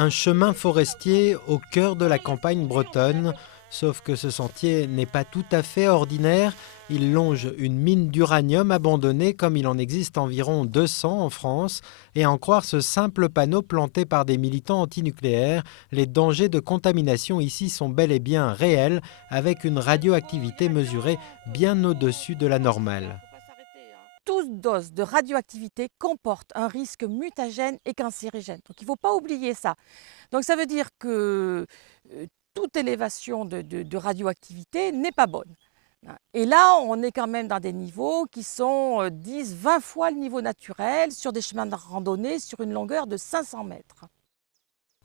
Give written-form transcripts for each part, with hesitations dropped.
Un chemin forestier au cœur de la campagne bretonne, sauf que ce sentier n'est pas tout à fait ordinaire. Il longe une mine d'uranium abandonnée comme il en existe environ 200 en France. Et à en croire ce simple panneau planté par des militants antinucléaires, les dangers de contamination ici sont bel et bien réels, avec une radioactivité mesurée bien au-dessus de la normale. Toute dose de radioactivité comporte un risque mutagène et cancérigène. Donc il ne faut pas oublier ça. Donc ça veut dire que toute élévation de radioactivité n'est pas bonne. Et là, on est quand même dans des niveaux qui sont 10, 20 fois le niveau naturel sur des chemins de randonnée sur une longueur de 500 mètres.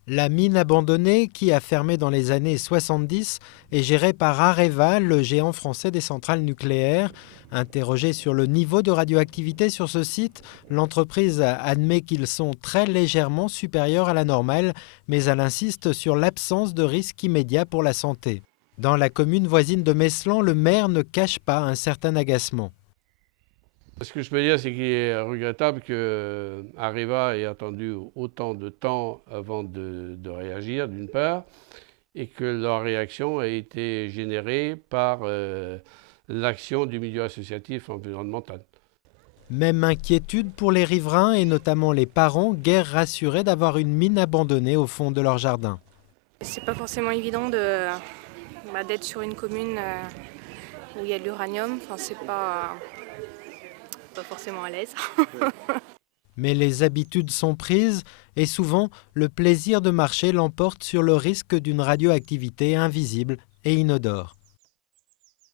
La mine abandonnée, qui a fermé dans les années 70, est gérée par Areva, le géant français des centrales nucléaires. Interrogée sur le niveau de radioactivité sur ce site, l'entreprise admet qu'ils sont très légèrement supérieurs à la normale, mais elle insiste sur l'absence de risque immédiat pour la santé. Dans la commune voisine de Meslan, le maire ne cache pas un certain agacement. Ce que je peux dire, c'est qu'il est regrettable que Areva ait attendu autant de temps avant de réagir, d'une part, et que leur réaction a été générée par l'action du milieu associatif environnemental. Même inquiétude pour les riverains et notamment les parents, guère rassurés d'avoir une mine abandonnée au fond de leur jardin. C'est pas forcément évident d'être sur une commune où il y a de l'uranium. Enfin, c'est pas forcément à l'aise. Mais les habitudes sont prises et souvent le plaisir de marcher l'emporte sur le risque d'une radioactivité invisible et inodore.